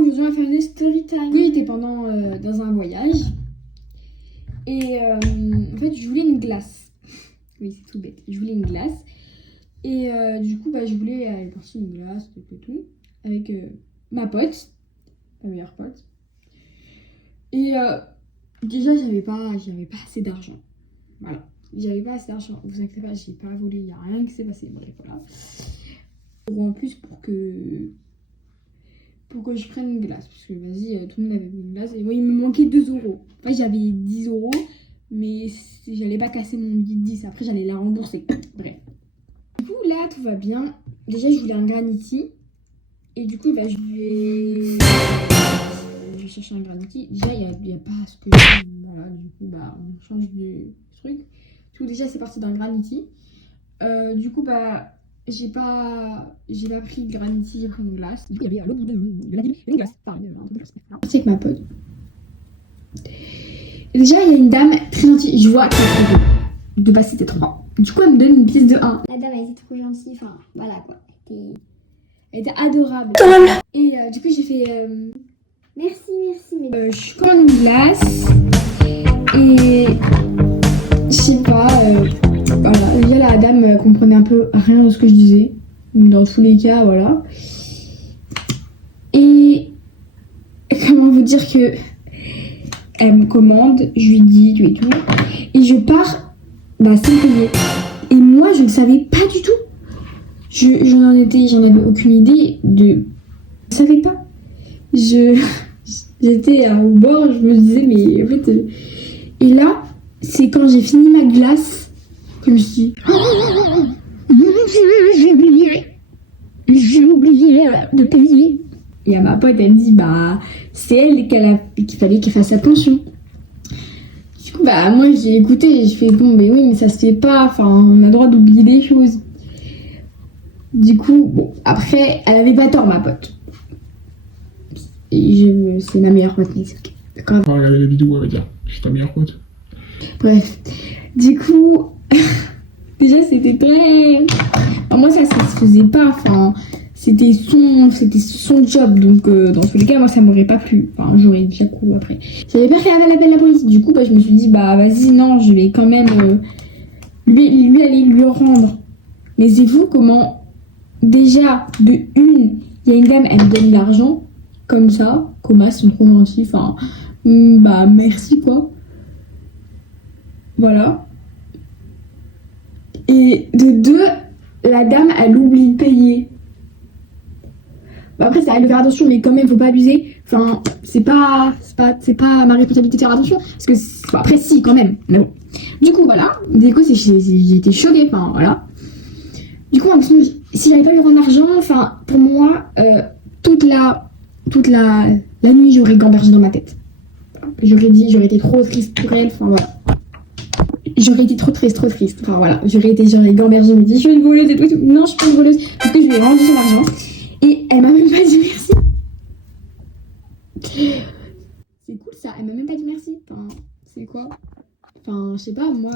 aujourd'hui on va faire une story time. Oui, j'étais dans un voyage. Et en fait, je voulais une glace. Oui, c'est tout bête. Je voulais une glace. Et du coup, je voulais aller porter une glace, tout, avec ma pote, ma meilleure pote. Et déjà, j'avais pas assez d'argent. Voilà. J'avais pas assez d'argent. Vous inquiétez pas, j'ai pas volé, il n'y a rien qui s'est passé. Bref, voilà. En plus, pour que je prenne une glace. Parce que vas-y, tout le monde avait une glace. Et moi, il me manquait 2 euros. Enfin, j'avais 10 euros. Mais j'allais pas casser mon billet de 10. Après, j'allais la rembourser. Bref. Du coup, là, tout va bien. Déjà, je voulais un granity. Et du coup, je vais chercher un granity. Déjà, il n'y a pas ce que... Voilà, du coup, on change de truc. Du coup, déjà, c'est parti d'un granity. Du coup, j'ai pas pris le granity, j'ai pris une glace. Du coup, il y avait à l'autre bout de la ville une glace. C'est avec ma pote. Et déjà, il y a une dame très gentille. Je vois qu'elle est de base, c'était 3. Du coup, elle me donne une pièce de 1. La dame, elle était trop gentille. Enfin, voilà quoi. Elle était adorable. Et du coup, j'ai fait merci. Mais, je commande une glace. Et je sais pas. Voilà. Déjà, la dame comprenait un peu rien de ce que je disais. Dans tous les cas, voilà. Et comment vous dire que elle me commande, je lui dis tout et tout. Et je pars sans payer. Et moi, je ne savais pas du tout. J'en avais aucune idée de... Je savais pas. J'étais au bord, je me disais, mais en fait... Et là, c'est quand j'ai fini ma glace que je me suis dit... J'ai oublié de payer. Et à ma pote, elle me dit, c'est elle qu'il fallait qu'elle fasse attention. Du coup, moi, j'ai écouté et je fais, bon, mais oui, mais ça se fait pas. Enfin, on a le droit d'oublier des choses. Du coup, bon, après, elle avait pas tort, ma pote. Et c'est ma meilleure pote, mais c'est ok. D'accord. On va regarder la vidéo, elle va dire, je suis ta meilleure pote. Bref. Du coup, déjà, c'était très... Enfin, moi, ça se faisait pas. Enfin, c'était son job. Donc, dans tous les cas, moi, ça m'aurait pas plu. Enfin, j'aurais déjà couru après. J'avais peur qu'elle appelle la police. Du coup, je me suis dit, vas-y, non, je vais quand même lui aller lui rendre. Mais c'est fou comment... Déjà, il y a une dame, elle me donne de l'argent, comme ça, ils sont trop gentils, enfin, merci quoi. Voilà. Et de 2, la dame, elle oublie de payer. Après, ça arrive de faire attention, mais quand même, faut pas abuser. Enfin, c'est pas ma responsabilité de faire attention, parce que, après, si, quand même, mais bon. Du coup, voilà, j'ai été choquée, enfin, voilà. Du coup, si j'avais pas eu rendre l'argent, enfin, pour moi, toute la nuit, j'aurais gambergé dans ma tête. J'aurais été trop triste pour elle, enfin voilà. J'aurais été trop triste, enfin voilà. J'aurais gambergé, me dit, je suis une voleuse et tout. Non, je suis pas une voleuse, parce que je lui ai rendu son argent. Et elle m'a même pas dit merci. C'est cool ça, elle m'a même pas dit merci. Enfin, c'est quoi? Enfin, je sais pas, moi,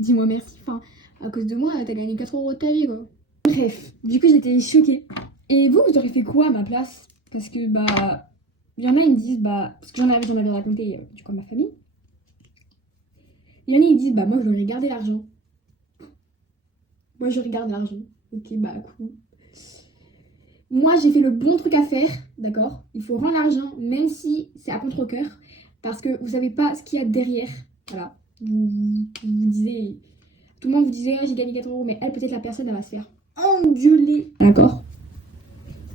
dis-moi merci, enfin... À cause de moi, t'as gagné 4 euros de ta vie, quoi. Bref, du coup, j'étais choquée. Et vous aurez fait quoi à ma place? Parce que, il y en a, ils me disent, parce que j'en avais raconté, du coup, à ma famille. Il y en a, ils me disent, moi, j'aurais gardé l'argent. Moi, j'aurais gardé l'argent. Ok, cool. Moi, j'ai fait le bon truc à faire, d'accord? Il faut rendre l'argent, même si c'est à contre-cœur. Parce que vous savez pas ce qu'il y a derrière. Voilà. Vous disiez... Tout le monde vous disait, j'ai gagné 4 euros, mais elle, peut-être la personne, elle va se faire engueuler. D'accord?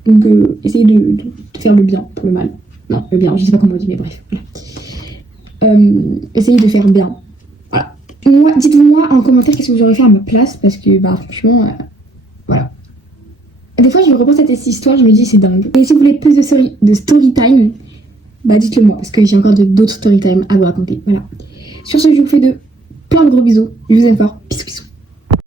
Donc, essayez de faire le bien pour le mal. Non, le bien, je sais pas comment on dit, mais bref. Voilà. Essayez de faire bien. Voilà. Dites-moi en commentaire qu'est-ce que vous aurez fait à ma place, parce que, franchement, voilà. Des fois, je repense à cette histoire, je me dis, c'est dingue. Et si vous voulez plus de story time, dites-le moi, parce que j'ai encore d'autres story time à vous raconter. Voilà. Sur ce, je vous fais plein de gros bisous. Je vous aime fort. Bisous, bisous.